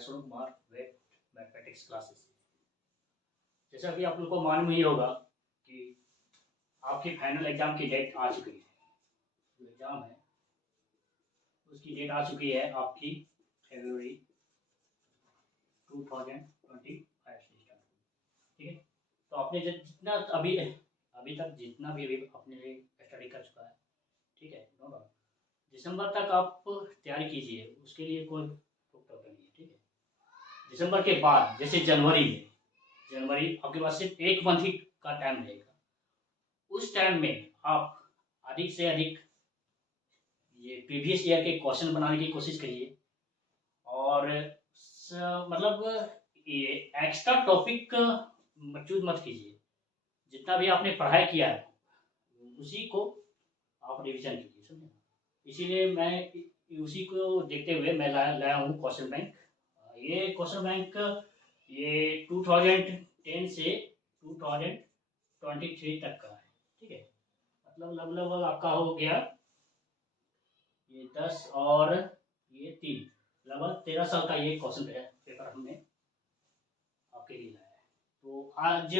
शुरू Kumar web mathematics classes. जैसा कि आप लोग को मालूम ही होगा कि आपकी फाइनल एग्जाम की डेट आ चुकी है। जो एग्ज़ाम है उसकी डेट आ चुकी है आपकी फरवरी 2025 से स्टार्ट। ठीक है, तो आपने जितना अभी तक जितना भी अपने स्टडी कर चुका है, ठीक है, नो डाउट दिसंबर तक आप तैयारी कीजिए, उसके लिए कोई रोक टोक नहीं है। ठीक है, दिसंबर के बाद जैसे जनवरी आपके पास सिर्फ एक मंथ ही का टाइम रहेगा। उस टाइम में आप अधिक से अधिक ये प्रीवियस ईयर के क्वेश्चन बनाने की कोशिश करिए और मतलब ये एक्स्ट्रा टॉपिक चूज मत कीजिए। जितना भी आपने पढ़ाई किया है उसी को आप रिवीजन कीजिए, समझे। इसीलिए मैं उसी को देखते हुए मैं लाया हूँ क्वेश्चन बैंक। ये क्वेश्चन बैंक ये 2010 से 2023 तक का है। ठीक है, मतलब लगभग आपका हो गया ये 10 और ये 3, लगभग 13 साल का ये क्वेश्चन पेपर हमने आपके लिए लाया है। तो आज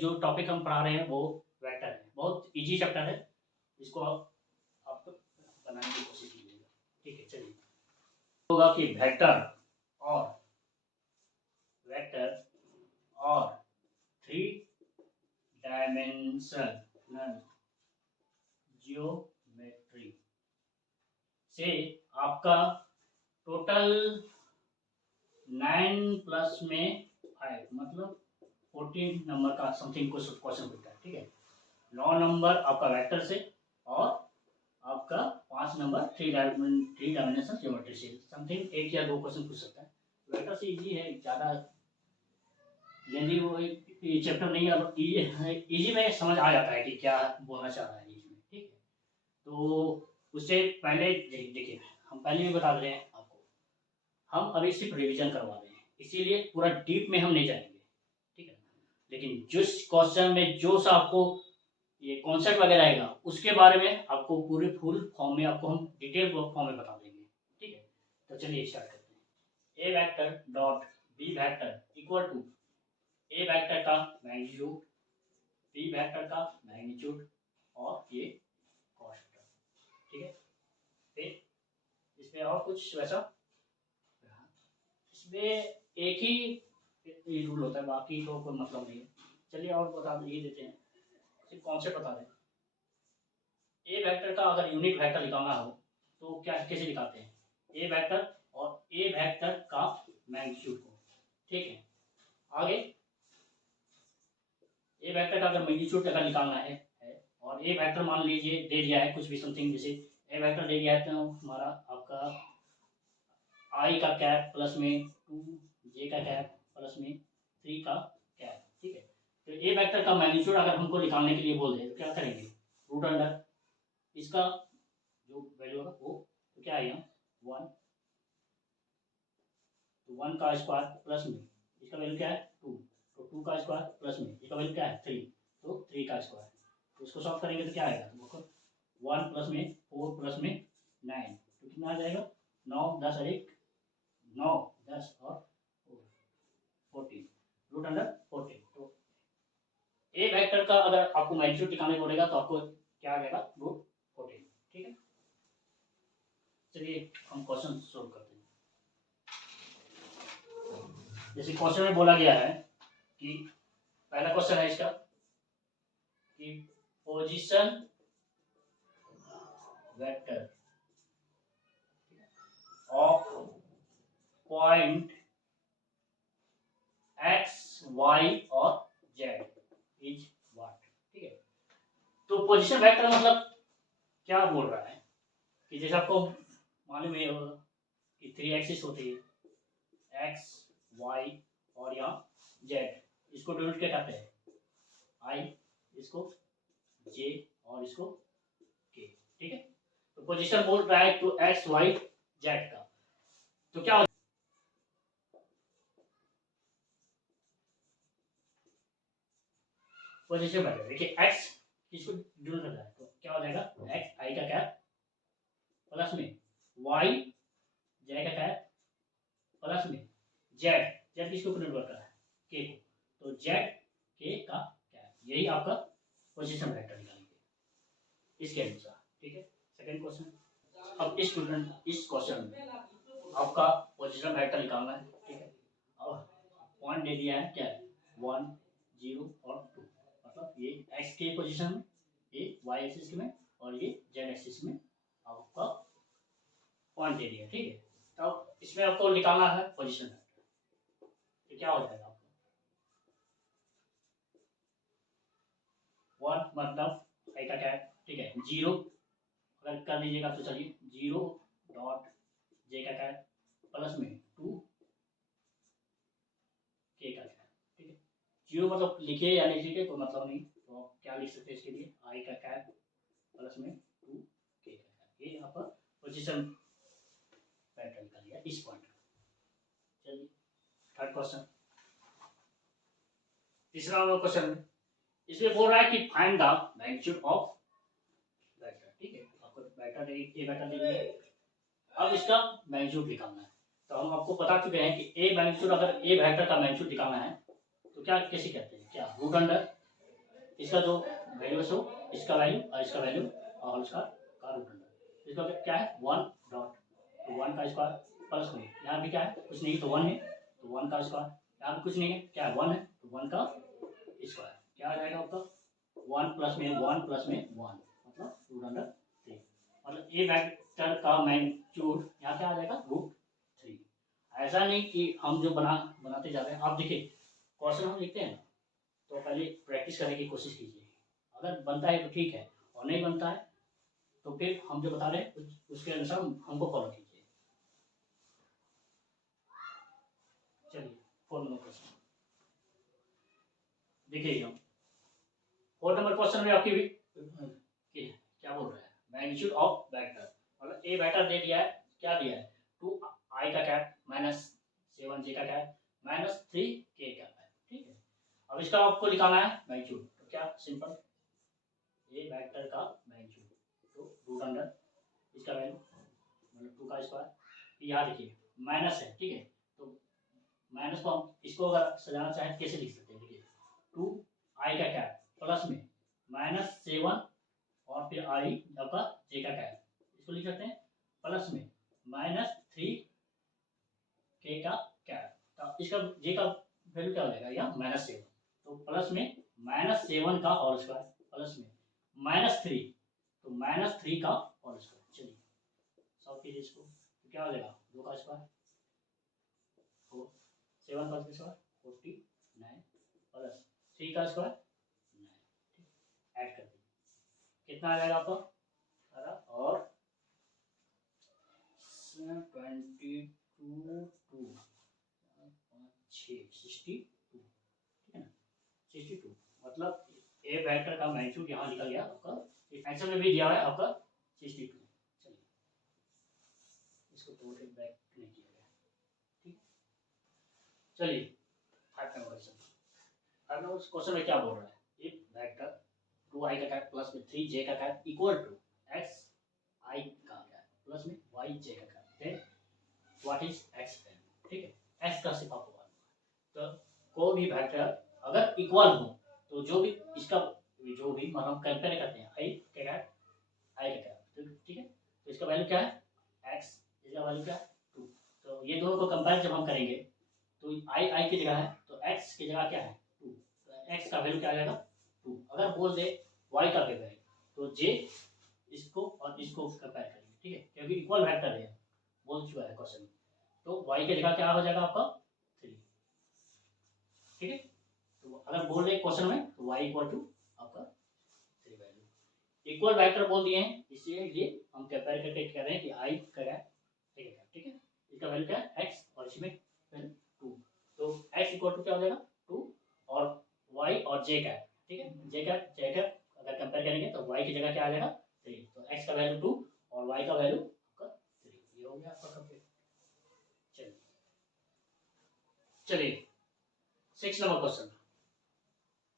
जो टॉपिक हम पढ़ा रहे हैं वो वेक्टर है, बहुत इजी चैप्टर है, इसको आप बनाने की कोशिश कीजिएगा। ठीक है, चलिए होगा कि वेक्टर और 3 डायमेंशनल जियोमेट्री से आपका टोटल 9 प्लस में 5 मतलब 14 नंबर का समथिंग कुछ क्वेश्चन पूछता है। ठीक है, 9 नंबर आपका वेक्टर से और आपका 5 नंबर 3 डायमेंशनल ज्योमेट्री से समथिंग 1 या 2 क्वेश्चन पूछ सकता है। वेक्टर से इजी है, ज़्यादा लेंदी वो चैप्टर नहीं है, अब इजी में समझ आ जाता है कि क्या बोलना चाह रहा है इसमें। ठीक है, तो उससे पहले देखिए हम पहले भी बता दे रहे हैं आपको, हम अभी सिर्फ रिवीजन करवा रहे हैं, इसीलिए पूरा डीप में हम नहीं जाएंगे। ठीक है, लेकिन जिस क्वेश्चन में जो सा आपको ये कॉन्सेप्ट वगैरह आएगा उसके बारे में आपको पूरे फुल फॉर्म में आपको हम डिटेल फॉर्म में बता देंगे। ठीक है, तो चलिए स्टार्ट करते हैं। A vector dot B vector equal to A vector का मैग्नीट्यूड, बी वेक्टर का मैग्नीट्यूड और ये कॉस वेक्टर। ठीक है, फिर इसमें और कुछ वैसा इसमें एक ही रूल होता है, बाकी तो कोई मतलब नहीं है। चलिए और बता ये देते हैं, सिर्फ कॉन्सेप्ट बता दें। ए वेक्टर का अगर यूनिट वेक्टर निकालना हो तो क्या कैसे निकालते हैं, ए वेक्टर और ए वेक्टर का मैग्नीट्यूड को। ठीक है, आगे ए वेक्टर का अगर मैग्नीट्यूड अगर निकालना है और ए वेक्टर मान लीजिए दे दिया है कुछ भी समथिंग, जैसे ए वेक्टर दे दिया है तो हमारा आपका आई का कैप प्लस में 2 जे का कैप प्लस में 3 का कैप। ठीक है, तो ए वेक्टर का मैग्नीट्यूड अगर हमको निकालने के लिए बोल दे तो क्या करेंगे, रूट अंडर इसका जो वैल्यू होगा वो तो क्या आएगा 1, तो 1 का स्क्वायर प्लस में इसका वैल्यू क्या है 2, तो 2 का स्क्वायर प्लस में इसका वैल्यू क्या है 3, तो 3 का स्क्वायर। तो इसको सॉल्व करेंगे तो क्या आएगा, तो 1 प्लस में 4 प्लस में 9, तो कितना आ जाएगा 9 10 और 1 9 10 और 14, रूट अंडर 14। तो ए वेक्टर का अगर आपको मैग्नीट्यूड निकालने पड़ेगा तो आपको क्या आ जाएगा रूट 14। ठीक है, चलिए हम क्वेश्चन सोल्व करते हैं। जैसे क्वेश्चन में बोला गया है कि पहला क्वेश्चन है इसका कि position vector of point x y और जेड इज व्हाट। ठीक है, तो पोजीशन वेक्टर मतलब क्या बोल रहा है कि जैसे आपको मालूम है कि 3 एक्सिस होती है, एक्स वाई और यहाँ जेड, इसको डिनोट क्या कहते हैं आई, इसको जे और इसको के। ठीक है, तो पोजीशन बोल रहा है टू एक्स वाई जेड का, तो क्या पोजीशन बैठे देखिए एक्स किसको डिनोट करता है, तो क्या हो जाएगा एक्स आई का कैप प्लस में वाई जे का कैप प्लस में जेड, जेड किसको कन्वर्ट कर रहा है, के को, तो जेड के का कैप, यही आपका पोजीशन वेक्टर निकालेंगे इसके अनुसार, ठीक है। सेकंड क्वेश्चन, अब इस स्टूडेंट इस क्वेश्चन में आपका पोजीशन वेक्टर निकालना है, ठीक है। अब पॉइंट दे दिया है क्या, 1 0 और 2, मतलब ये एक्स के पोजीशन में, ये वाई एक्सिस में और ये जेड एक्सिस में आपका पॉइंट दे दिया, ठीक है। तो इसमें आपको निकालना है पोजीशन वेक्टर, तो क्या हो जाएगा आपको, 1 मतलब आई का क्या है, ठीक है, 0 अगर कर लीजिएगा तो चलिए 0 डॉट जे का क्या है प्लस में 2 के का क्या है, ठीक है। 0 मतलब लिखिए या नहीं लिखिए कोई मतलब नहीं, तो क्या लिख सकते हैं इसके लिए, आई का क्या है प्लस में 2 के का क्या है, ये यहाँ पर पोजीशन पैटर्न कर लिया इस पॉइंट। चलिए थर्ड क्वेश्चन, तीसरा वाला क्वेश्चन में इसमें बोल रहा है कि find the magnitude of vector, ठीक है, आपको वेक्टर ए वेक्टर दे दिया, अब इसका मैग्नीट्यूड निकालना है। तो हम आपको बता चुके हैं कि ए मैग्नीट्यूड, अगर ए वेक्टर का मैग्नीट्यूड निकालना है तो क्या कैसे कहते हैं, क्या रूट अंडर इसका जो वैल्यू है सो इसका वैल्यू और इसका वैल्यू और इसका का रूट अंडर, इसका क्या है 1 डॉट, तो 1 का स्क्वायर प्लस में, यहाँ भी क्या है कुछ नहीं तो 1 है, तो 1 का स्क्वायर, यहाँ भी कुछ नहीं है क्या है 1 है, तो 1 का स्क्वायर, क्या आ जाएगा आपका 1 प्लस में 1 प्लस में 1 मतलब रूट अंडर 3, मतलब ए वेक्टर का मैग्नीट्यूड यहाँ क्या आ जाएगा रूट 3। ऐसा नहीं कि हम जो बनाते जा रहे हैं, आप देखिए क्वेश्चन हम लिखते हैं ना, तो पहले प्रैक्टिस करने की कोशिश कीजिए, अगर बनता है तो ठीक है और नहीं बनता है तो फिर हम जो बता रहे हैं उसके अनुसार हमको फॉलो कीजिए। चलिए 4 नंबर क्वेश्चन देखिए, हम 4 नंबर क्वेश्चन में आपकी भी क्या बोल रहा है, मैग्नीट्यूड ऑफ वेक्टर, मतलब ए वेक्टर दे दिया है, क्या दिया है 2 आई का कैप माइनस 7 जे का कैप माइनस 3 के का कैप, ठीक है। अब इसका आपको निकालना है मैग्नीट्यूड, तो क्या सिंपल ए वेक्टर का मैग्नीट्यूड, तो रूट अंडर इसका वैल्यू मतलब 2 का स्क्वायर, यहाँ देखिए माइनस है, ठीक है, तो माइनस को हम इसको अगर सजाना चाहें कैसे लिख सकते हैं, देखिए 2 आई का कैप प्लस में माइनस 7 और फिर आई आपका जे का कैप, इसको लिख सकते हैं प्लस में माइनस 3 के का कैप, तो इसका जे का वैल्यू क्या हो जाएगा या माइनस 7, तो प्लस में माइनस 7 का होल स्क्वायर प्लस में माइनस 3, तो माइनस 3 का होल स्क्वायर। चलिए सॉल्व कीजिए इसको, तो क्या हो जाएगा 2 का स्क्वायर 4, 7 का स्क्वायर 49 प्लस 3 का स्क्वायर 9, ऐड कर दीजिए कितना आ जाएगा आपका और 22 2 62, ठीक है ना 62, मतलब ए वेक्टर का मैग्नीट्यूड यहाँ निकल गया आपका, आंसर में भी दिया है आपका 62। चलिए इसको तो बैक नहीं किया गया, ठीक। चलिए 5 नंबर क्वेश्चन, 5 नंबर क्वेश्चन में क्या बोल रहा है, इफ वेक्टर 2i का कैप प्लस में 3j का cap equal to x i का कैप प्लस में yj का cap, then what is x cap, ठीक है, x का सिर्फ आपको तो कोई भी वेक्टर अगर इक्वल हो तो जो भी इसका जो भी मतलब कंपेयर करते हैं आई का कैप आई का कैप, ठीक है, तो इसका वैल्यू क्या है x, इसका वैल्यू क्या है 2, तो ये दोनों को कंपेयर जब हम करेंगे तो आई की जगह है तो x की जगह क्या है 2, तो x का वैल्यू क्या आ जाएगा 2, अगर बोल दे y का वैल्यू तो j इसको और इसको कंपेयर करेंगे, ठीक है, क्योंकि इक्वल वेक्टर है बोल चुका है क्वेश्चन में, तो y की जगह क्या हो जाएगा आपका 3, ठीक है, तो अगर बोल रहे क्वेश्चन में तो y इक्वल टू आपका 3 वैल्यू, इक्वल वेक्टर बोल दिए हैं इसलिए हम कंपेयर करके कह रहे हैं कि i का है ठीक है, इसका वैल्यू क्या है x और इसमें वैल्यू 2, तो x इक्वल टू क्या हो जाएगा 2 और y और j का, ठीक है, j का अगर कंपेयर करेंगे तो y की जगह क्या आ जाएगा 3, तो x का वैल्यू 2 और y का वैल्यू आपका 3, ये हो गया आपका कंप्लीट। चलिए चलिए 6 नंबर क्वेश्चन,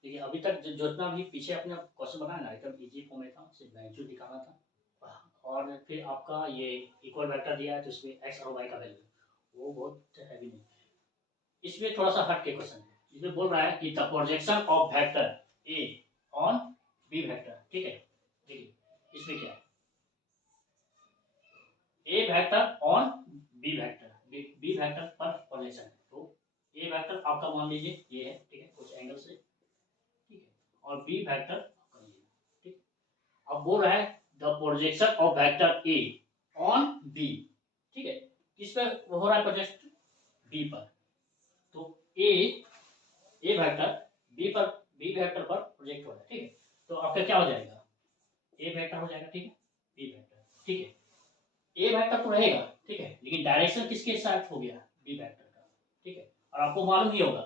देखिए अभी तक जितना भी पीछे अपने क्वेश्चन बनाया ना एकदम इजी फॉर्म में था, सिर्फ मैग्नीट्यूड दिखाना था और फिर आपका ये इक्वल वेक्टर दिया है तो इसमें x और y का वैल्यू वो बहुत हैवी नहीं, इसमें थोड़ा सा हट के क्वेश्चन है। इसमें बोल रहा है कि the projection of vector A on B vector, ठीक है। देखिए इसमें क्या है, ए vector on B vector, B vector पर प्रोजेक्शन। तो ए वेक्टर आपका मान लीजिए ये है, ठीक है, कुछ एंगल से, ठीक है, और बी वेक्टर आपका ये है, ठीक। अब बोल रहा है the projection of vector A on b, ठीक है, किस पे हो रहा है प्रोजेक्ट, बी पर। तो ए वेक्टर बी वेक्टर पर प्रोजेक्ट हो रहा है, ठीक है। तो आपका क्या हो जाएगा, ए वेक्टर हो जाएगा, ठीक है, बी वेक्टर, ठीक है। ए वेक्टर तो रहेगा, ठीक है, लेकिन डायरेक्शन किसके साथ हो गया, बी वेक्टर का, ठीक है। और आपको मालूम ही होगा,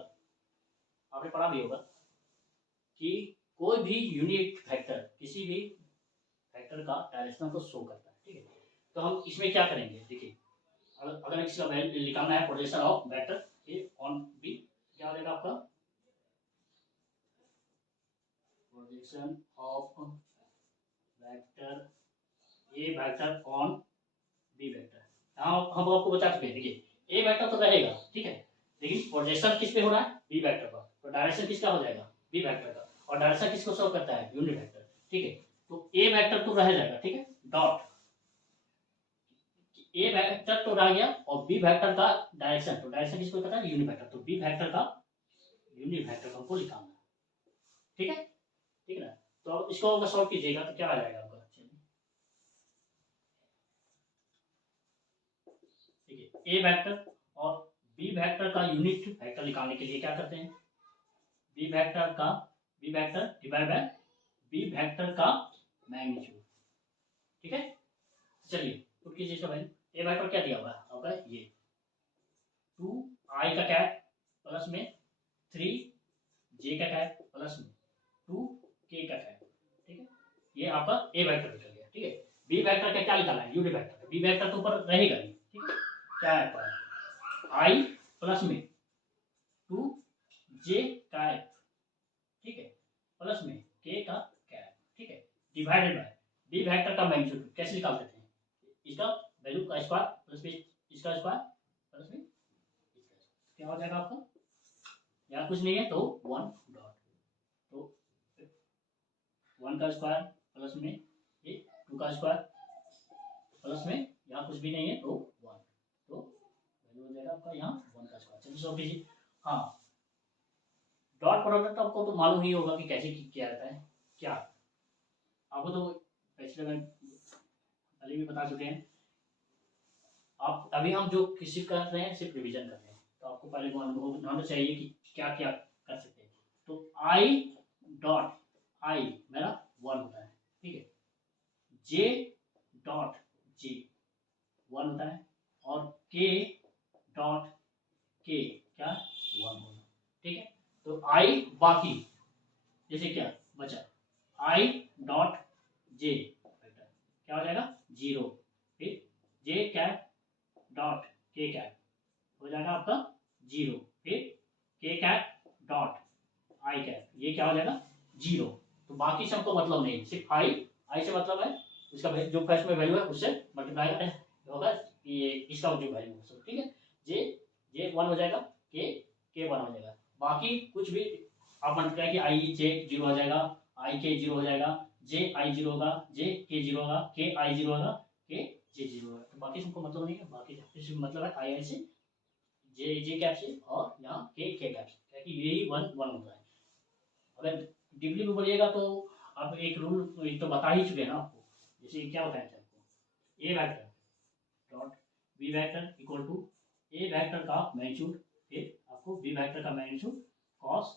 आपने पढ़ा भी होगा कि कोई भी यूनिट वेक्टर किसी भी वेक्टर का डायरेक्शन को शो करता है, ठीक है। तो हम इसमें क्या करेंगे, देखिए अगर इसका वैल्यू निकालना है projection of vector A on b, क्या हो जाएगा आपका projection of vector a vector on B vector. यहाँ हम आपको बता चुके हैं, देखिए ए वेक्टर तो रहेगा, ठीक है, लेकिन प्रोजेक्शन किस पे हो रहा है, बी वेक्टर पर। तो डायरेक्शन किसका हो जाएगा, बी वेक्टर का, और डायरेक्शन किसको शो करता है, यूनिट वेक्टर, ठीक है। तो ए वेक्टर तो रह जाएगा, ठीक है, डॉट ए वेक्टर तो रह गया, और बी वेक्टर का डायरेक्शन, तो डायरेक्शन किसको पता है, यूनिट वेक्टर, तो बी वेक्टर का यूनिट वेक्टर को निकालना, ठीक है, ठीक है ना। तो अब इसको अगर सॉल्व कीजिएगा तो क्या आ जाएगा आपका, ठीक है। ए वेक्टर और बी वेक्टर का यूनिट वेक्टर निकालने के लिए क्या करते हैं, b vector divide by b vector का मैग्नीट्यूड, ठीक है। चलिए पुट कीजिए इसका वैल्यू, ए वेक्टर क्या दिया हुआ है आपका, ये 2 आई का कैप प्लस में 3 जे का कैप प्लस में 2 के का कैप, ठीक है। ये आपका ए वेक्टर निकल गया, ठीक है। बी वेक्टर का क्या निकालना है, यूनिट वेक्टर, बी वेक्टर तो ऊपर रहेगा नहीं, ठीक है। क्या है आपका आई प्लस में 2 जे कैप, ठीक है, प्लस में के का कैप, ठीक है, डिवाइडेड बाय बी वेक्टर का मैग्नीट्यूड। कैसे निकाल देते हैं, इसका वैल्यू का स्क्वायर प्लस में इसका स्क्वायर प्लस में इसका, क्या हो जाएगा आपका, यहाँ कुछ नहीं है तो 1 डॉट, तो 1 का स्क्वायर प्लस में ये 2 का स्क्वायर प्लस में यहाँ कुछ भी नहीं है तो 1, तो वैल्यू हो जाएगा आपका यहाँ 1 का स्क्वायर। चलिए सॉल्व कीजिए। हाँ, डॉट प्रोडक्ट आपको तो मालूम ही होगा कि कैसे किया जाता है, क्या आपको तो पिछले में पहले भी बता चुके हैं। आप अभी हम जो किसी कर रहे हैं सिर्फ रिवीजन कर रहे हैं, तो आपको पहले होना चाहिए कि क्या क्या कर सकते हैं। तो आई डॉट आई मेरा 1 होता है, ठीक है, जे डॉट जे 1 होता है, और के डॉट के क्या 1 होगा, ठीक है। तो आई बाकी जैसे क्या बचा, आई डॉट जे क्या हो जाएगा 0, फिर जे कैप डॉट के कैप हो जाएगा आपका 0, फिर के कैप डॉट आई कैप, ये क्या हो जाएगा 0। तो बाकी से हमको मतलब नहीं, सिर्फ आई से मतलब है, इसका जो फर्स्ट में वैल्यू है उससे मल्टीप्लाई होगा, ये इसका जो वैल्यू है, ठीक है। जे 1 हो जाएगा, के 1 हो जाएगा, बाकी कुछ भी आप मल्टीप्लाई कि आई जे 0 हो जाएगा, आई के 0 हो जाएगा, जे आई 0 होगा, जे के 0 होगा, के आई 0 होगा, के जे 0 होगा। तो बाकी सबको मतलब नहीं है, बाकी मतलब है आई से, जे कैप से, और यहाँ के कैप से, क्योंकि यही 1 1 होता है। अगर डीपली में बोलिएगा तो आप एक रूल एक तो बता ही चुके हैं ना आपको, जैसे क्या बताया था आपको, A vector dot B vector equal to A vector का मैग्नीट्यूड, फिर आपको बी वेक्टर का मैग्नीट्यूड कॉस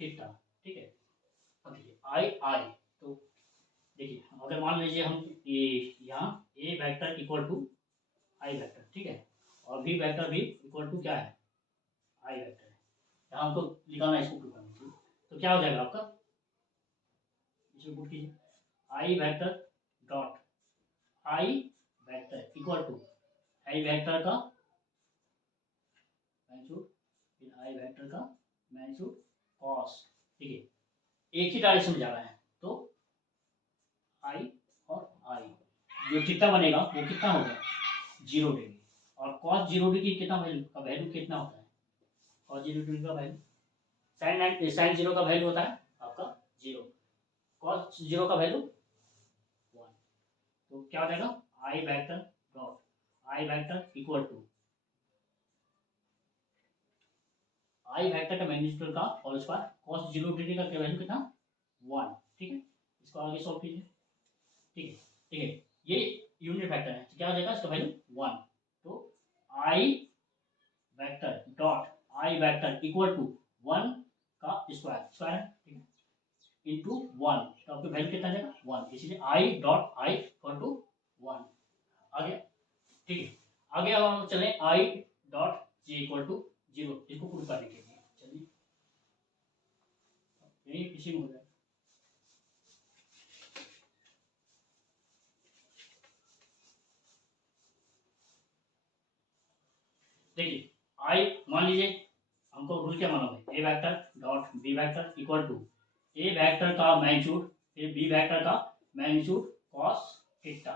थीटा, ठीक है। अब देखिए आई तो देखिए अगर मान लीजिए हम ये यहाँ A vector equal to i vector, ठीक है, और बी वेक्टर भी इक्वल टू क्या है, आई वेक्टर है, यहाँ हमको निकालना है इसको प्रूव करने के लिए। तो क्या हो जाएगा आपका, इसमें पुट कीजिए i vector dot i vector equal to i vector का मैग्नीट्यूड, फिर आई वेक्टर का मैग्नीट्यूड कॉस, ठीक है, एक ही डायरेक्शन में जा रहा है, तो आई और आई जो थीटा बनेगा वो कितना होगा 0 डिग्री, और कॉस 0 डिग्री कितना वैल्यू का वैल्यू कितना होता है, cos 0 का वैल्यू, साइन 0 का वैल्यू होता है आपका 0, cos 0 का वैल्यू 1। तो क्या हो जाएगा i vector dot i vector equal to i vector का मैग्नीट्यूड का होल स्क्वायर cos 0 डिग्री का वैल्यू कितना 1। ठीक है, इसको आगे सॉल्व कीजिए। ठीक है, ठीक है, ये यूनिट वेक्टर है, तो क्या हो जाएगा इसका वैल्यू 1। तो i vector dot i vector equal to 1 का स्क्वायर, स्क्वायर है, ठीक है, इंटू 1, तो आपका वैल्यू कितना जाएगा 1, इसलिए i dot i equal to 1 आ गया। ठीक है, आगे अब हम चलें i dot j equal to 0, इसको प्रूव करने के लिए चलिए यही इसी में हो जाएगा। देखिए आई मान लीजिए हमको रूल क्या मालूम है, ए vector dot B vector equal to A vector का मैग्नीट्यूड बी वेक्टर का मैग्नीट्यूड कॉस थीटा।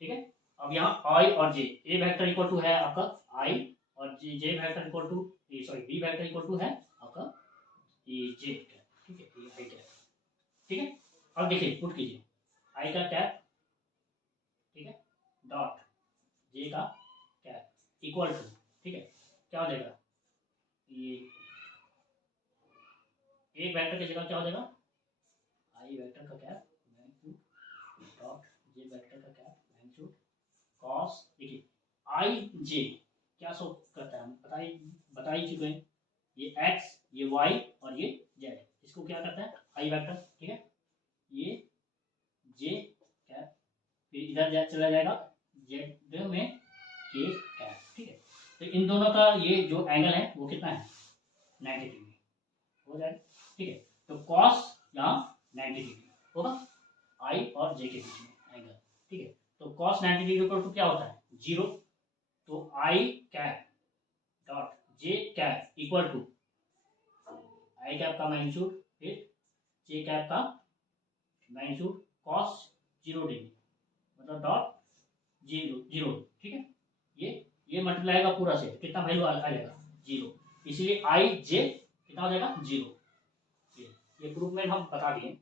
ठीक है, अब यहाँ आई और j, A vector equal to है आपका आई और j vector equal to sorry B vector equal to है आपका ये जे। ठीक है, ये आई कैप। ठीक है, अब देखिए पुट कीजिए आई का कैप, ठीक है, डॉट जे का कैप इक्वल टू, ठीक है, क्या हो जाएगा ये एक वेक्टर की जगह क्या हो जाएगा आई वेक्टर का cap magnitude dot J vector का कैप मैग्नीट्यूड कॉस, देखिए आई जे क्या शो करता है हम बता ही चुके हैं, ये एक्स ये वाई और ये जेड, इसको क्या करता है आई वेक्टर। ठीक है, ये जे कैप फिर इधर चला जाएगा जेड में के कैप। ठीक है, तो इन दोनों का ये जो एंगल है वो कितना है 90 डिग्री हो जाएगा। ठीक है, तो कॉस यहाँ 90 डिग्री होगा आई और जे के बीच में एंगल। ठीक है, तो कॉस 90 डिग्री को क्या होता है 0, तो I cap dot J cap equal to I cap का मैग्नीट्यूड फिर जे कैप का मैग्नीट्यूड कॉस 0 डिग्री मतलब डॉट 0। ठीक है, ये मल्टीप्लाई का पूरा से कितना वैल्यू आ जाएगा 0, इसीलिए आई जे कितना हो जाएगा 0। ये प्रूफ में हम बता दिए,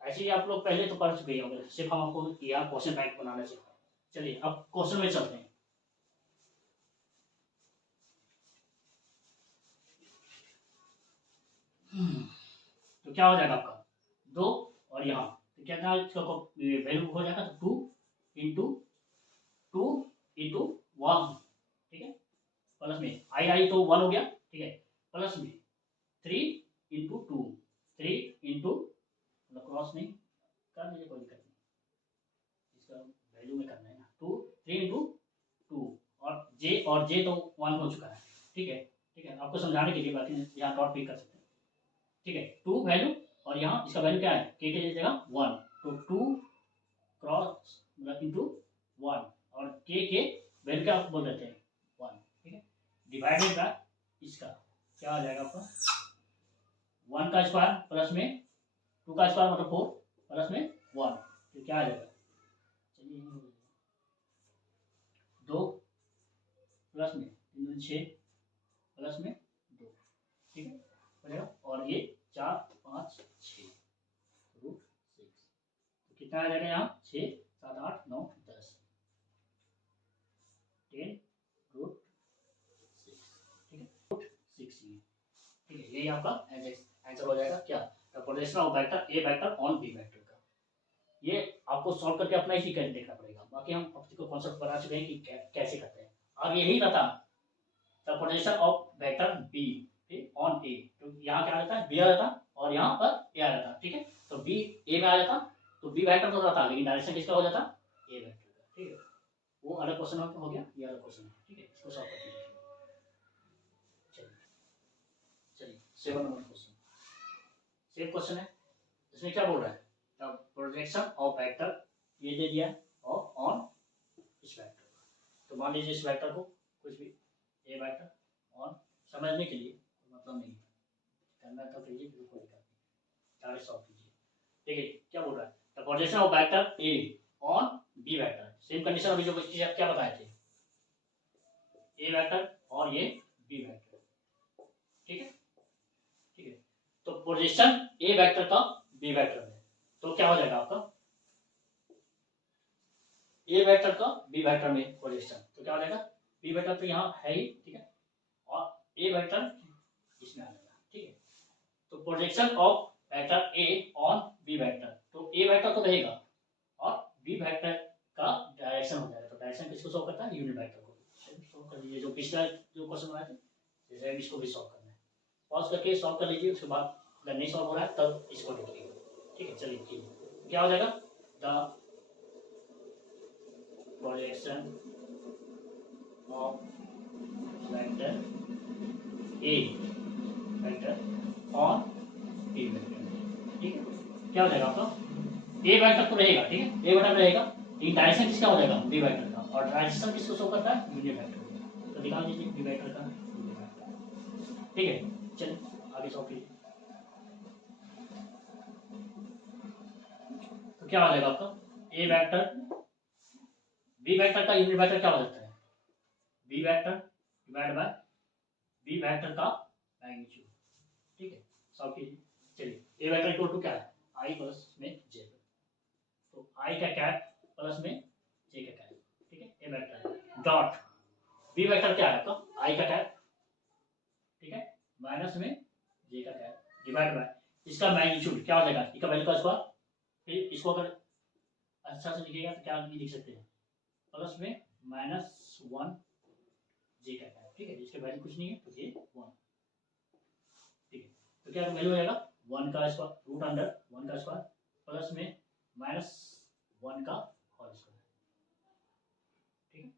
ऐसे ही आप लोग पहले तो पढ़ चुके होंगे, सिर्फ हम आपको यहाँ क्वेश्चन बैंक बनाना सिखाएं। चलिए अब क्वेश्चन में चलते हैं। तो क्या हो जाएगा आपका 2 और यहाँ तो क्या था इसका वैल्यू हो जाएगा 2 इंटू 1। ठीक है, प्लस में आई तो 1 हो गया। ठीक है, प्लस में 3 इंटू 2, 3 इंटू मतलब क्रॉस नहीं कर लीजिए कोई दिक्कत नहीं, इसका वैल्यू में करना है ना 3 इंटू 2 और जे तो 1 हो चुका है। ठीक है, ठीक है, आपको समझाने के लिए बाकी यहाँ डॉट भी कर सकते हैं। ठीक है, 2 वैल्यू और यहाँ इसका वैल्यू क्या है के जगह 1, तो 2 क्रॉस मतलब इंटू 1 और के वैल्यू क्या बोल देते हैं 1। ठीक है, डिवाइडेड बाय इसका क्या आ जाएगा आपका 1 का स्क्वायर प्लस में 2 का स्क्वायर मतलब 4 प्लस में 1, तो क्या आ जाएगा चलिए 2 प्लस में 6 प्लस में 2। ठीक है, हो जाएगा और ये 4 5 6 रूट 6, तो कितना आ जाएगा यहाँ 6 7 8 9 10 10 रूट 6। ठीक है, रूट 6 ये। ठीक है, यही आपका आंसर हो जाएगा क्या the projection of vector a vector on B vector का। ये आपको सॉल्व करके अपना ही देखना पड़ेगा, बाकी हम आपको कॉन्सेप्ट बता चुके हैं कि कैसे करते हैं। और यही रहता the projection of vector B on A, तो यहाँ क्या आ जाता है बी आ जाता और यहाँ पर ए आ जाता। ठीक है, तो बी ए में आ जाता तो बी वेक्टर तो रहता लेकिन डायरेक्शन किसका हो जाता ए वेक्टर का। ठीक है, वो अलग क्वेश्चन हो गया, ये अलग क्वेश्चन है। ठीक है, इसको सॉल्व करके देखिए। चलिए 7 नंबर क्वेश्चन सेम क्वेश्चन है, इसमें क्या बोल रहा है द प्रोजेक्शन ऑफ वेक्टर ये दे दिया और ऑन इस वेक्टर, तो मान लीजिए इस वेक्टर को कुछ भी ए वेक्टर ऑन समझने के लिए मतलब नहीं करना तो कीजिए फिर कोई दिक्कत नहीं, डायरेक्ट सॉल्व कीजिए। ठीक है, क्या बोल रहा है the projection of vector A on B vector, same condition अभी जो क्या बताए थे ए वेक्टर और ये बी वेक्टर। ठीक है, ठीक है। तो प्रोजेक्शन ए वेक्टर का बी वेक्टर में, तो क्या हो जाएगा आपका ए वेक्टर का बी वेक्टर में प्रोजेक्शन, तो क्या हो जाएगा बी वेक्टर तो यहाँ है ही, ठीक है, और ए वेक्टर इसमें आ जाएगा, ठीक है। तो projection of vector A on B vector, तो ए वेक्टर तो रहेगा और बी वेक्टर का डायरेक्शन हो जाएगा। तो डायरेक्शन किसको शो करता है, यूनिट वेक्टर को शो कर लीजिए। जो पिछला जो क्वेश्चन बनाए थे जैसे अब इसको भी सॉल्व करना है, पॉज करके सॉल्व कर लीजिए, उसके बाद अगर नहीं सॉल्व हो रहा है तब इसको देखिएगा, ठीक है। चलिए कीजिए, क्या हो जाएगा the projection of vector a vector on B vector, ठीक है। क्या हो जाएगा आपका ए वेक्टर तो रहेगा, ठीक है, ए वेक्टर रहेगा, लेकिन डायरेक्शन किसका हो जाएगा बी वेक्टर का, और डायरेक्शन किसको शो करता है यूनिट वेक्टर, तो निकाल दीजिए बी वेक्टर का, ठीक है। चलिए आगे सॉल्व कीजिए, तो क्या हो जाएगा आपका ए वेक्टर बी वेक्टर का यूनिट वेक्टर क्या हो जाता है b vector divide by b vector का मैग्नीट्यूड, ठीक है। सॉल्व कीजिए, चलिए ए वेक्टर इक्वल टू क्या है आई प्लस में जे, तो आई का कैप प्लस में जे का कैप, ठीक है, ए वेक्टर डॉट बी वेक्टर क्या है आपका आई का कैप, ठीक है, माइनस में जे का कैप डिवाइड बाय इसका मैग्नीट्यूड क्या हो जाएगा ई का वैल्यू का स्क्वायर, फिर इसको अगर अच्छा से लिखिएगा तो क्या लिख सकते हैं प्लस में माइनस वन जे का कैप, ठीक है, इसका वैल्यू कुछ नहीं है तो ये वन, ठीक है। तो क्या वैल्यू हो जाएगा वन का स्क्वायर रूट अंडर वन का स्क्वायर प्लस में माइनस वन का होल स्क्वायर, ठीक है।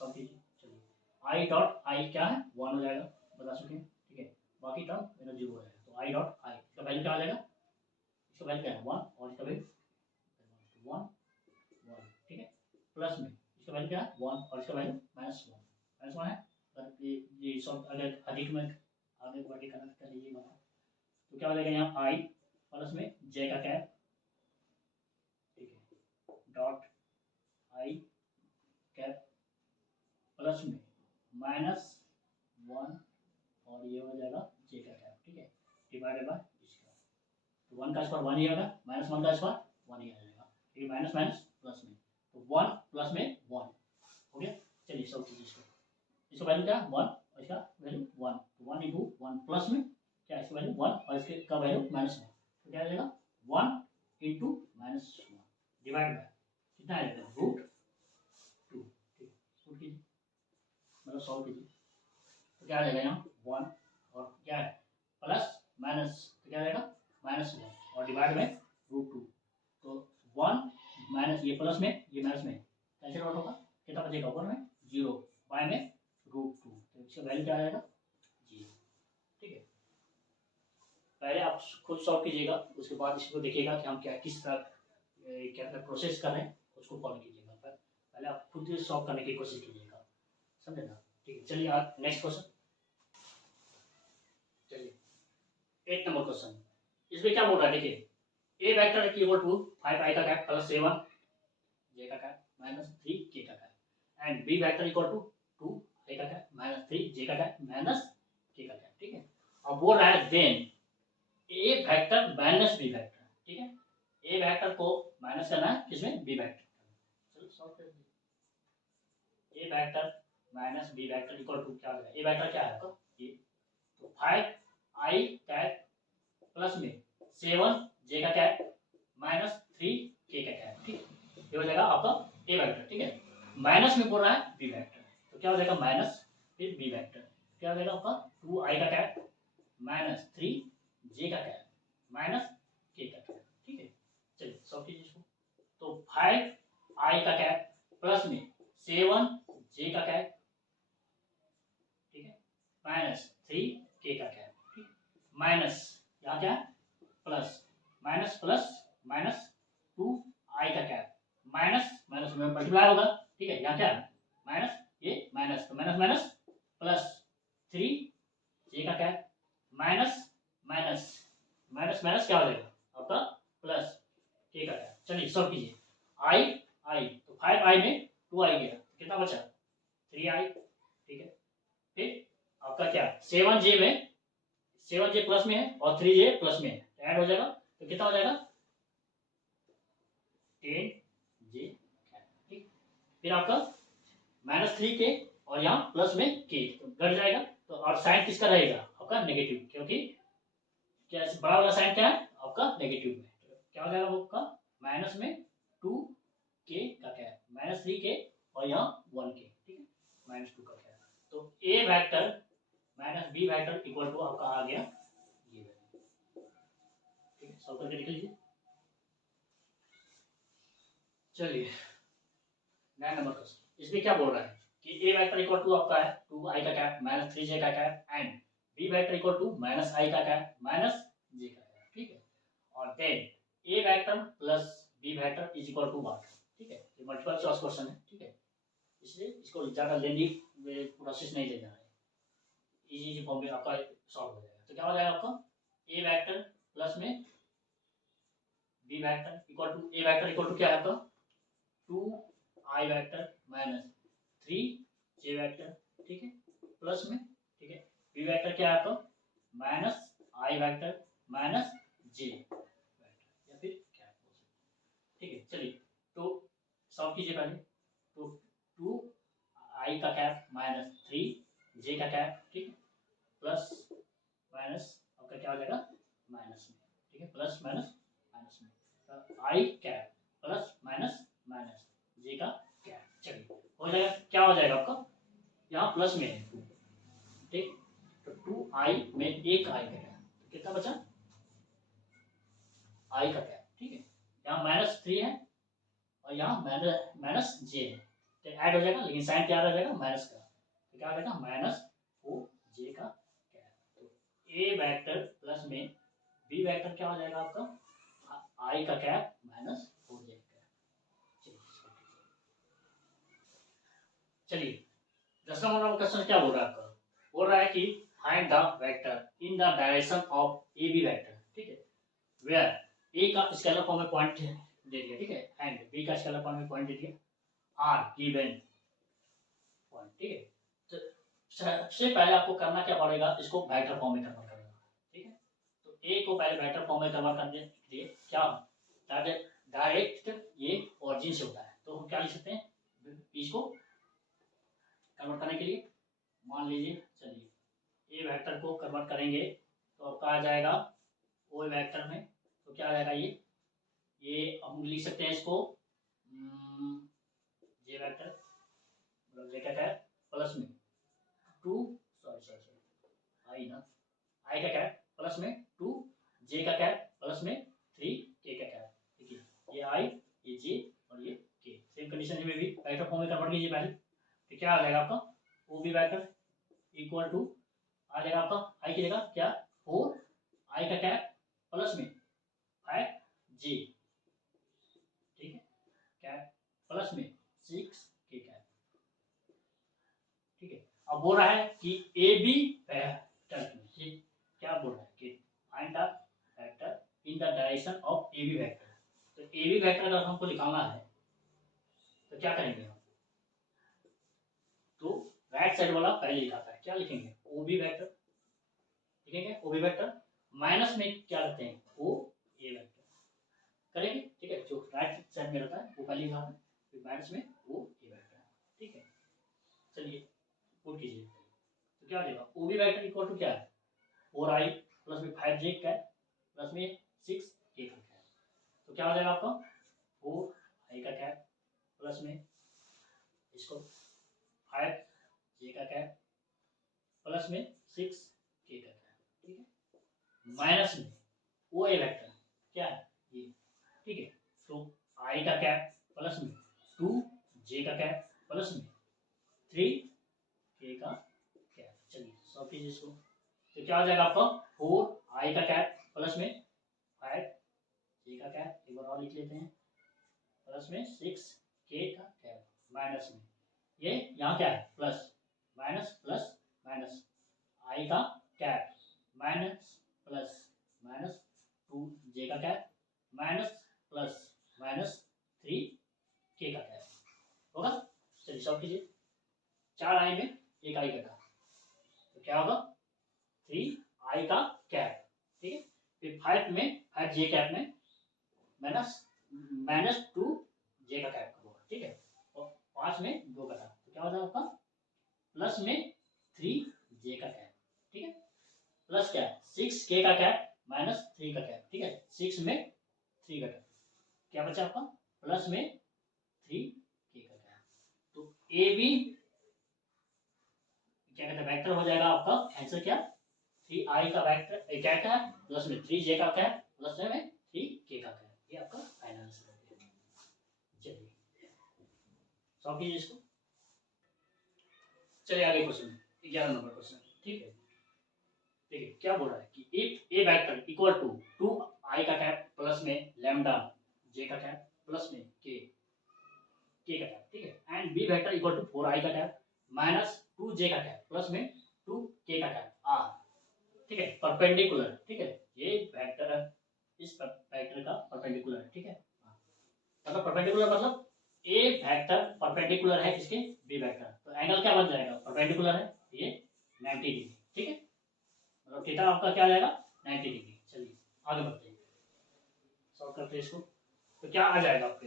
सब कीजिए, चलिए आई डॉट आई क्या है वन हो जाएगा, बता चुके हैं, ठीक है, बाकी टर्म मेरा जीरो हो जाएगा, तो आई डॉट आई इसका वैल्यू क्या आ जाएगा, इसका वैल्यू क्या है वन और इसका वैल्यू वन वन, ठीक है, प्लस में इसका वैल्यू क्या है वन और इसका वैल्यू माइनस वन है, ये सब अगर अधिक में आगे बढ़ के कनेक्ट कर लीजिएगा तो क्या हो जाएगा यहाँ आई प्लस में जे का कैप, ठीक है, डॉट आई कैप प्लस में माइनस वन और ये हो जाएगा जे का कैप, ठीक है, डिवाइडेड बाय इसका, तो वन का स्क्वायर वन ही आएगा माइनस वन का स्क्वायर वन ही आ जाएगा, ठीक है, माइनस माइनस प्लस में, तो वन प्लस में वन हो गया। चलिए सब चीज इसका वैल्यू क्या वन और इसका वैल्यू वन, तो वन इंटू वन प्लस में क्या इसका वैल्यू वन और इसके का वैल्यू माइनस वन, तो क्या आ जाएगा one into minus one divide by कितना आएगा रूट टू, ठीक है, सॉल्व कीजिए मतलब सॉल्व कीजिए, तो क्या आ जाएगा यहाँ वन और क्या है प्लस माइनस, तो क्या आ जाएगा माइनस वन और डिवाइड में रूट टू, तो वन माइनस ये प्लस में ये माइनस में कैंसिल आउट होगा, कितना बचेगा वन में जीरो बाय में रूट टू, तो इसका वैल्यू क्या आ जाएगा जीरो, ठीक है। पहले आप खुद सॉल्व कीजिएगा, उसके बाद इसको देखिएगा कि हम क्या किस तरह क्या प्रोसेस कर रहे हैं उसको फॉलो कीजिएगा, पहले आप खुद सॉल्व करने की कोशिश कीजिएगा, समझे ना, ठीक है। चलिए आप नेक्स्ट क्वेश्चन, चलिए 8 नंबर क्वेश्चन, इसमें क्या बोल रहा है देखिए ए वेक्टर इक्वल टू 5 आई का कैप प्लस 7 जे का कैप माइनस 3 के का cap and b vector equal to 2 i का कैप माइनस 3 जे का कैप माइनस के का कैप, ठीक है। अब बोल रहा है देन ए वेक्टर माइनस बी वेक्टर, ठीक है, ए वेक्टर को माइनस करना है किसमें बी वेक्टर, चलो सॉल्व कर दीजिए, A vector minus B vector equal to क्या हो जाएगा ए वेक्टर क्या है आपका ये, तो 5 आई कैप प्लस में 7 जे का कैप माइनस 3 के का कैप, ठीक है, ये हो जाएगा आपका ए वेक्टर, ठीक है, माइनस में बोल रहा है बी वेक्टर, तो क्या हो जाएगा माइनस फिर बी वेक्टर, क्या हो जाएगा आपका 2 आई का कैप माइनस 3 जे का कैप माइनस के का कैप, ठीक है। चलिए सॉल्व कीजिए इसको, तो 5 आई का कैप प्लस में 7 जे का कैप, ठीक है, माइनस 3 के का कैप, ठीक, माइनस यहाँ क्या है plus minus plus minus 2 i का कैप माइनस माइनस में मल्टीप्लाई होगा, ठीक है, यहाँ क्या है माइनस ये माइनस, तो माइनस माइनस प्लस 3 जे का cap minus minus minus minus क्या हो जाएगा आपका प्लस के का कैप। चलिए सॉल्व कीजिए, आई आई तो 5 आई में 2 आई गया, कितना बचा 3 आई, ठीक है, फिर आपका क्या 7 जे में 7j प्लस में है और 3j प्लस में है, ऐड हो जाएगा तो कितना हो जाएगा 10j। ठीक, फिर आपका -3k और यहाँ प्लस में k तो घट जाएगा, तो और साइन किसका रहेगा आपका नेगेटिव, क्योंकि क्या बड़ा वाला साइन क्या है आपका नेगेटिव में, तो क्या हो जाएगा वो आपका माइनस में 2k का क्या है -3k और यहाँ 1k। ठीक है, -2 का क्या है, तो a vector minus B vector equal to आपका आ गया ये वैल्यू। ठीक है, सॉल्व करके लिख लीजिए। चलिए 9 नंबर क्वेश्चन, इसमें क्या बोल रहा है कि a वेक्टर इक्वल टू आपका है 2i का कैप -3j का cap and b vector equal to -i का कैप -j का कैप। ठीक है, और then a vector plus b vector is equal to what. ठीक है, ये मल्टीपल चॉइस क्वेश्चन है। ठीक है, इसलिए इसको ज़्यादा लेंदी प्रोसेस नहीं ले जाना है, इजी फॉर्म में आपका सॉल्व हो जाएगा। तो क्या हो जाएगा आपका a वेक्टर प्लस में b vector equal to a vector equal to क्या है आपका 2i वेक्टर -3j वेक्टर। ठीक है, प्लस में ठीक है b वेक्टर क्या है आपका -i वेक्टर -j वेक्टर या फिर क्या बोल सकते हैं। ठीक है, चलिए तो सॉल्व कीजिए पहले, तो 2i का कैप -3j का कैप। ठीक है, प्लस माइनस आपका क्या हो जाएगा माइनस में। ठीक है, प्लस माइनस माइनस में, तो I cap plus minus minus जे का कैप। चलिए हो जाएगा, क्या हो जाएगा आपका यहाँ प्लस में है 2। ठीक, तो 2i में एक आई का कैप, तो कितना बचा आई का कैप। ठीक है, यहाँ -3 है और यहाँ माइनस जे है, तो ऐड हो जाएगा, लेकिन साइन क्या रह जाएगा माइनस का, तो क्या हो जाएगा -4j का कैप। तो ए वेक्टर प्लस में बी वेक्टर क्या हो जाएगा आपका आई का कैप -4j का कैप। चलिए 10वां नंबर क्वेश्चन क्या बोल रहा है आपका, बोल रहा है कि find the vector in the direction of a b vector. ठीक है, वेयर ए का स्केलर फॉर्म में पॉइंट दे दिया। ठीक है, एंड बी का स्केलर फॉर्म में पॉइंट दे दिया आर गिवन पॉइंट। ठीक है, तो सबसे पहले आपको करना क्या पड़ेगा, इसको वेक्टर फॉर्म में कन्वर्ट करना। ठीक है, तो ए को पहले वेक्टर फॉर्म में कन्वर्ट करने के लिए क्या डायरेक्ट ये ऑरिजिन से होता है, तो हम क्या लिख सकते हैं इसको कन्वर्ट करने के लिए, मान लीजिए चलिए ए वेक्टर को कन्वर्ट करेंगे तो आपका आ जाएगा ओ वेक्टर में, तो क्या आ जाएगा ये हम लिख सकते हैं इसको जे वेक्टर मतलब जे का कैप प्लस में 2 सॉरी आई ना आई का कैप प्लस में 2 जे का कैप प्लस में 3 के का कैप। देखिए ये आई ये जे और ये के, सेम कंडीशन में भी वेक्टर फॉर्म में कन्वर्ट कीजिए पहले, तो क्या आ जाएगा आपका O B vector equal to आ जाएगा आपका आई की जगह क्या 4 आई का कैप प्लस में 5 जे। ठीक है, कैप प्लस में 6 के कैप। ठीक है, अब बोल रहा है कि ए बी वेक्टर में क्या बोल रहा है कि find the vector in the direction of a b vector. तो ए बी वेक्टर अगर हमको निकालना है तो क्या करेंगे हम, तो राइट साइड वाला पहले लिखाता है, क्या लिखेंगे ओ बी वेक्टर लिखेंगे, ओ बी वेक्टर माइनस में क्या रखते हैं ओ ए वेक्टर करेंगे। ठीक है, जो राइट साइड में रहता है वो पहले लिखा है, फिर माइनस में ओ ए वेक्टर। ठीक है, चलिए पुट कीजिए, तो क्या हो जाएगा O B vector equal to क्या है 4i प्लस में 5j कैप प्लस में 6k का कैप, तो क्या हो जाएगा आपका 4i का कैप प्लस में इसको 5j का कैप प्लस में 6k का कैप। ठीक है, माइनस में ओ ए वेक्टर क्या है ये। ठीक है, तो i का कैप प्लस में 2j का कैप प्लस में 3k का कैप। चलिए सॉल्व कीजिए इसको, तो क्या हो जाएगा आपका 4i का कैप प्लस में 5j का कैप, एक बार और लिख लेते हैं, प्लस में 6k का कैप माइनस में ये यहाँ क्या है plus minus plus minus i का cap minus plus minus 2j का cap minus plus minus 3k का कैप होगा। चलिए सॉल्व कीजिए, 4i में एक i कटा, तो क्या होगा 3i का फिर 5 में 5 जे कैप में माइनस 2 जे का कैप होगा, ठीक है, और 5 में 2 का था, तो क्या हो जाएगा आपका प्लस में 3 जे का कैप, ठीक है, प्लस क्या 6 के का कैप माइनस 3 का कैप, ठीक है, 6 में 3 का कैप, क्या बचा आपका प्लस में 3 के का कैप। तो ए बी क्या कहते हैं वेक्टर हो जाएगा आपका आंसर क्या 3i का वेक्टर क्या क्या प्लस में 3j का कैप प्लस में 3k का कैप, ये आपका फाइनल आंसर हो गया। चलिए सॉल्व कीजिए इसको। चलिए आगे क्वेश्चन 11 नंबर क्वेश्चन, ठीक है, देखिए क्या बोल रहा है कि if a vector equal to 2i का कैप प्लस में लैम्डा j का कैप प्लस में k का कैप, ठीक है, and b vector equal to 4i का कैप माइनस 2j का कैप प्लस में 2k का कैप आर, ठीक है, परपेंडिकुलर, ठीक है, ये वेक्टर है इस वेक्टर का परपेंडिकुलर है, ठीक है, मतलब परपेंडिकुलर मतलब ए वेक्टर परपेंडिकुलर है इसके बी वेक्टर, तो एंगल क्या बन जाएगा परपेंडिकुलर है ये 90 डिग्री, ठीक है, मतलब थीटा आपका क्या आ जाएगा 90 डिग्री। चलिए आगे बढ़ते हैं, सॉल्व करते हैं इसको, तो क्या आ जाएगा आपके,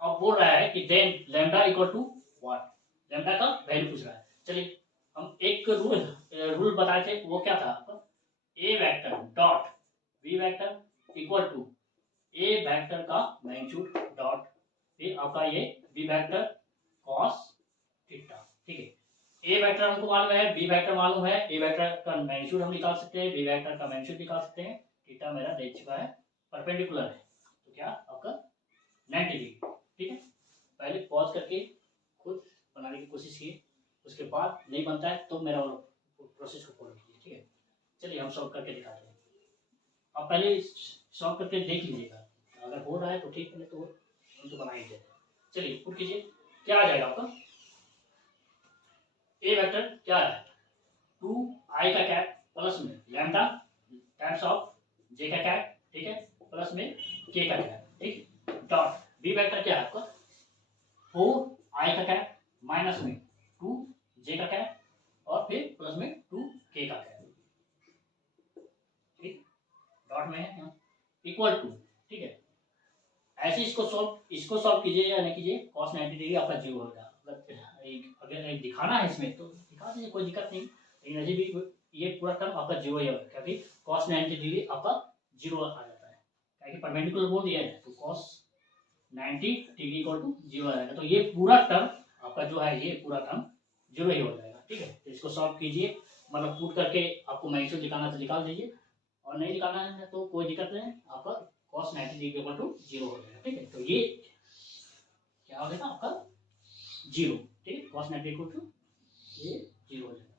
अब बोल रहा है कि then lambda equal to what, lambda का वैल्यू पूछ रहा है। चलिए हम एक रूल बताए थे, वो क्या था आपका ए vector dot B vector equal to A vector का मैग्नीट्यूड डॉट फिर आपका ये बी वेक्टर कॉस थीटा, ठीक है, ए वेक्टर हमको मालूम है, बी वेक्टर मालूम है, ए वेक्टर का मैग्नीट्यूड हम निकाल सकते हैं, बी वेक्टर का मैग्नीट्यूड निकाल सकते हैं, थीटा मेरा दे चुका है परपेंडिकुलर है, तो क्या आपका 90 डिग्री, ठीक है, पहले पॉज करके खुद बनाने की कोशिश कीजिए, उसके बाद नहीं बनता है तो मेरा प्रोसेस को फॉलो कीजिए, ठीक है। चलिए हम सॉल्व करके दिखाते हैं, आप पहले सॉल्व करके देख लीजिएगा, अगर हो रहा है तो ठीक है, तो हम तो बना ही देते हैं। चलिए पुट कीजिए, क्या आ जाएगा आपका ए वेक्टर क्या है 2i का कैप प्लस में लैम्डा टाइम्स ऑफ j का कैप, ठीक है, प्लस में k का कैप, ठीक, डॉट बी वेक्टर क्या है आपका 4i का कैप माइनस में 2j का कैप और फिर प्लस में 2k का कैप, ठीक, डॉट में है इक्वल टू, ठीक है, ऐसे इसको सॉल्व कीजिए या नहीं कीजिए cos 90 डिग्री आपका जीरो होगा, अगर दिखाना है इसमें तो दिखा दीजिए कोई दिक्कत नहीं, लेकिन अभी भी ये पूरा टर्म आपका जीरो ही होगा क्योंकि cos 90 डिग्री आपका जीरो आ जाता है, क्योंकि परपेंडिकुलर बोल दिया है तो cos 90 degree equal to zero आ जाएगा, तो ये पूरा टर्म आपका जो है ये पूरा टर्म जीरो ही हो जाएगा, ठीक है, तो इसको सॉल्व कीजिए, मतलब पुट करके आपको मैग्नीट्यूड निकालना तो निकाल दीजिए और नहीं निकालना है तो कोई दिक्कत नहीं, आपका cos 90 degree equal to zero हो जाएगा, ठीक है, तो ये क्या हो जाएगा आपका जीरो, ठीक है, cos 90 इक्वल टू ये जीरो हो जाएगा,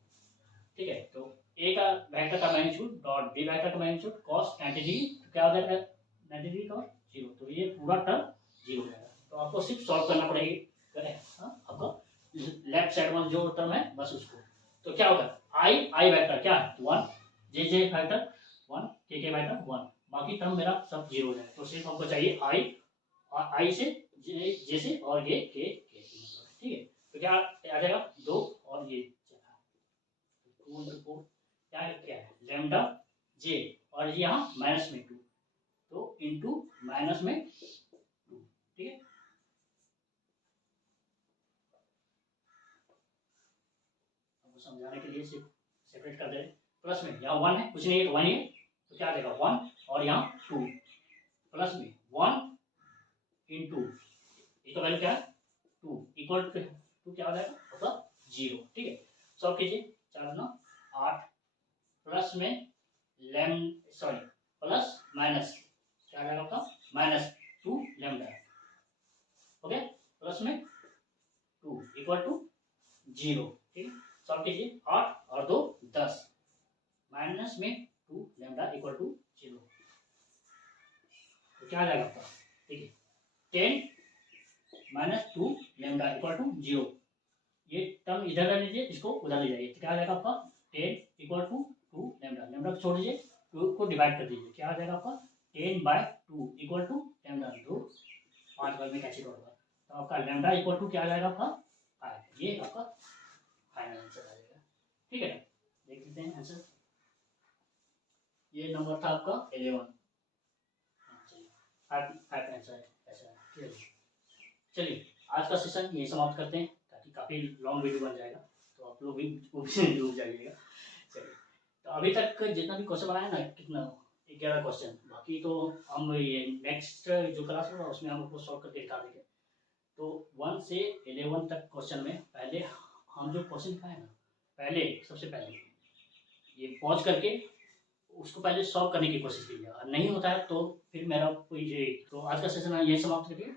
ठीक है, तो ए का वेक्टर का मैग्नीट्यूड डॉट बी वेक्टर का मैग्नीट्यूड cos 90 डिग्री, तो क्या हो जाएगा 90 डिग्री का जीरो, तो ये पूरा टर्म जीरो हो जाएगा, तो आपको सिर्फ सॉल्व करना पड़ेगा आपको लेफ्ट साइड वाला जो टर्म है बस उसको, तो क्या होगा आई वेक्टर क्या है 1 जे वेक्टर 1 के वेक्टर 1, बाकी टर्म मेरा सब जीरो हो जाएगा, तो सिर्फ हमको चाहिए आई से जे से और ये के, ठीक है, तो क्या आ जाएगा 2 और ये 2 क्या है लैम्डा जे और यहाँ माइनस में 2, तो इंटू माइनस में 2, ठीक है, आपको समझाने के लिए सिर्फ सेपरेट कर दे रहे, प्लस में यहाँ 1 है कुछ नहीं है तो 1 ही है, तो क्या आ जाएगा 1 और यहाँ 2 प्लस में 1 इंटू ये तो वैल्यू क्या है 2 इक्वल टू क्या हो जाएगा मतलब 0, ठीक है, सॉल्व कीजिए 4 9 8 प्लस में सॉरी प्लस माइनस क्या आ जाएगा आपका माइनस 2 लैम्डा, ओके, प्लस में 2 इक्वल टू 0, ठीक है, सॉल्व कीजिए 8 और 2 10 माइनस में 2 लैम्डा इक्वल टू 0, तो क्या आ जाएगा आपका, ठीक है 10 माइनस 2 लैम्डा इक्वल टू 0, ये टर्म इधर ले लीजिए इसको उधर ले जाइए, तो क्या आ जाएगा आपका 10 इक्वल टू 2 लैम्डा, लैम्डा को छोड़ दीजिए 2 को डिवाइड कर दीजिए, क्या आ जाएगा आपका 10/2 इक्वल टू लैम्डा, 2 5 बार में कैसे होगा, तो आपका लैम्डा इक्वल टू क्या आ जाएगा आपका 5, ये आपका फाइनल आंसर आ जाएगा, ठीक है ना, देख लेते हैं आंसर, ये नंबर था आपका 11। फाइव फाइव आंसर है ऐसा है। चलिए आज का सेशन यही समाप्त करते हैं ताकि काफ़ी लॉन्ग वीडियो बन जाएगा, तो आप लोग भी डूब जाइएगा। चलिए तो अभी तक जितना भी क्वेश्चन बनाया ना, कितना 11 क्वेश्चन, बाकी तो हम ये नेक्स्ट जो क्लास होगा उसमें हम आपको सॉल्व करके दिखा देंगे। तो 1 से 11 तक क्वेश्चन में पहले हम जो क्वेश्चन दिखाए ना, पहले सबसे पहले ये पॉज करके उसको पहले सॉल्व करने की कोशिश कीजिए, और नहीं होता है तो फिर मेरा कोई ये, तो आज का सेशन यही समाप्त करिए।